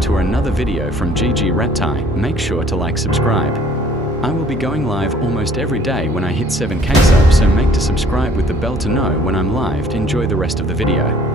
to another video from GG Rattai. Make sure to like, subscribe. I will be going live almost every day when I hit 7K subs, so make to subscribe with the bell to know when I'm live. Enjoy the rest of the video.